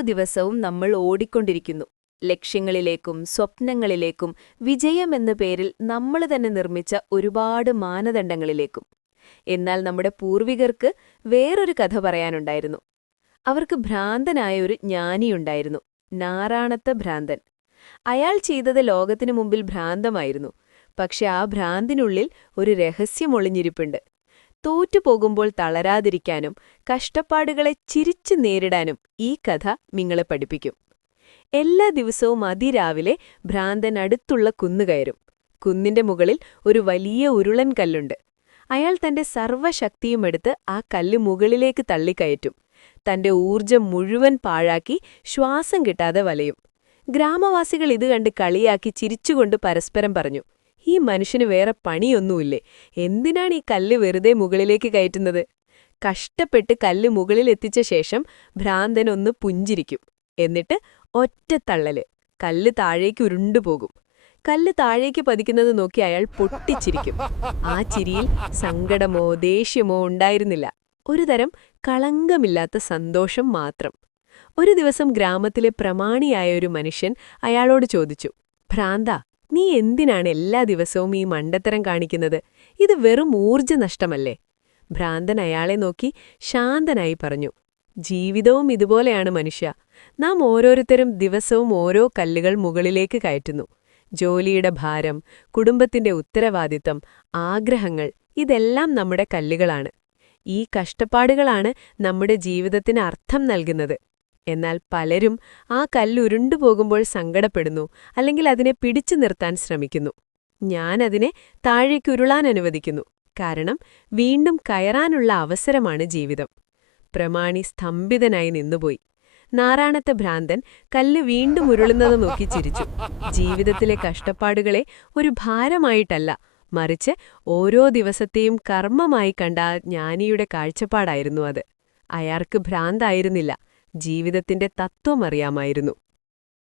ദിവസവും നമ്മൾ ഓടിക്കൊണ്ടിരിക്കുന്നു. ലക്ഷ്യങ്ങളിലേക്കും സ്വപ്നങ്ങളിലേക്കും വിജയമെന്ന പേരിൽ നമ്മൾ തന്നെ നിർമ്മിച്ച ഒരുപാട് മാനദണ്ഡങ്ങളിലേക്കും. എന്നാൽ നമ്മുടെ പൂർവികർക്ക് വേറൊരു കഥ പറയാനുണ്ടായിരുന്നു. അവർക്ക് ഭ്രാന്തനായ ഒരു ജ്ഞാനിയുണ്ടായിരുന്നു നാറാണത്തെ ഭ്രാന്തൻ. അയാൾ ചെയ്തത് ലോകത്തിനു മുമ്പിൽ ഭ്രാന്തമായിരുന്നു. പക്ഷെ ആ ഭ്രാന്തിനുള്ളിൽ ഒരു രഹസ്യം ഒളിഞ്ഞിരിപ്പുണ്ട്. തോറ്റുപോകുമ്പോൾ തളരാതിരിക്കാനും കഷ്ടപ്പാടുകളെ ചിരിച്ചു നേരിടാനും ഈ കഥ നിങ്ങളെ പഠിപ്പിക്കും. എല്ലാ ദിവസവും അതിരാവിലെ ഭ്രാന്തൻ അടുത്തുള്ള കുന്നുകയറും കുന്നിന്റെ മുകളിൽ ഒരു വലിയ ഉരുളൻ കല്ലുണ്ട്. അയാൾ തന്റെ സർവശക്തിയുമെടുത്ത് ആ കല്ല് മുകളിലേക്ക് തള്ളിക്കയറ്റും. തന്റെ ഊർജം മുഴുവൻ പാഴാക്കി ശ്വാസം കിട്ടാതെ വലയും. ഗ്രാമവാസികൾ ഇത് കണ്ട് കളിയാക്കി ചിരിച്ചുകൊണ്ട് പരസ്പരം പറഞ്ഞു ഈ മനുഷ്യന് വേറെ പണിയൊന്നുമില്ലേ? എന്തിനാണ് ഈ കല്ല് വെറുതെ മുകളിലേക്ക് കയറ്റുന്നത്? കഷ്ടപ്പെട്ട് കല്ല് മുകളിൽ മുകളിലെത്തിച്ച ശേഷം ഭ്രാന്തനൊന്ന് പുഞ്ചിരിക്കും. എന്നിട്ട് ഒറ്റത്തള്ളൽ. കല്ല് താഴേക്ക് ഉരുണ്ടുപോകും കല്ല് താഴേക്ക് പതിക്കുന്നത് നോക്കി അയാൾ പൊട്ടിച്ചിരിക്കും. ആ ചിരിയിൽ സങ്കടമോ ദേഷ്യമോ ഉണ്ടായിരുന്നില്ല. ഒരുതരം കളങ്കമില്ലാത്ത സന്തോഷം മാത്രം. ഒരു ദിവസം ഗ്രാമത്തിലെ പ്രമാണിയായ ഒരു മനുഷ്യൻ അയാളോട് ചോദിച്ചു ഭ്രാന്ത നീ എന്തിനാണ് എല്ലാ ദിവസവും ഈ മണ്ടത്തരം കാണിക്കുന്നത്? ഇത് വെറും ഊർജനഷ്ടമല്ലേ? ഭ്രാന്തൻ അയാളെ നോക്കി ശാന്തനായി പറഞ്ഞു. ജീവിതവും ഇതുപോലെയാണ് മനുഷ്യ. നാം ഓരോരുത്തരും ദിവസവും ഓരോ കല്ലുകൾ മുകളിലേക്ക് കയറ്റുന്നു. ജോലിയുടെ ഭാരം കുടുംബത്തിന്റെ ഉത്തരവാദിത്തം ആഗ്രഹങ്ങൾ ഇതെല്ലാം നമ്മുടെ കല്ലുകളാണ്. ഈ കഷ്ടപ്പാടുകളാണ് നമ്മുടെ ജീവിതത്തിന് അർത്ഥം നൽകുന്നത്. എന്നാൽ പലരും ആ കല്ലുരുണ്ടുപോകുമ്പോൾ സങ്കടപ്പെടുന്നു അല്ലെങ്കിൽ അതിനെ പിടിച്ചു നിർത്താൻ ശ്രമിക്കുന്നു. ഞാനതിനെ താഴേക്കുരുളാൻ അനുവദിക്കുന്നു. കാരണം വീണ്ടും കയറാനുള്ള അവസരമാണ് ജീവിതം. പ്രമാണി സ്തംഭിതനായി നിന്നുപോയി. നാറാണത്തെ ഭ്രാന്തൻ കല്ല് വീണ്ടും ഉരുളുന്നത് നോക്കി ചിരിച്ചു. ജീവിതത്തിലെ കഷ്ടപ്പാടുകളെ ഒരു ഭാരമായിട്ടല്ല മറിച്ച് ഓരോ ദിവസത്തെയും കർമ്മമായി കണ്ട ജ്ഞാനിയുടെ കാഴ്ചപ്പാടായിരുന്നു അത്. അയാൾക്ക് ഭ്രാന്തായിരുന്നില്ല. ജീവിതത്തിന്റെ തത്വമറിയാമായിരുന്നു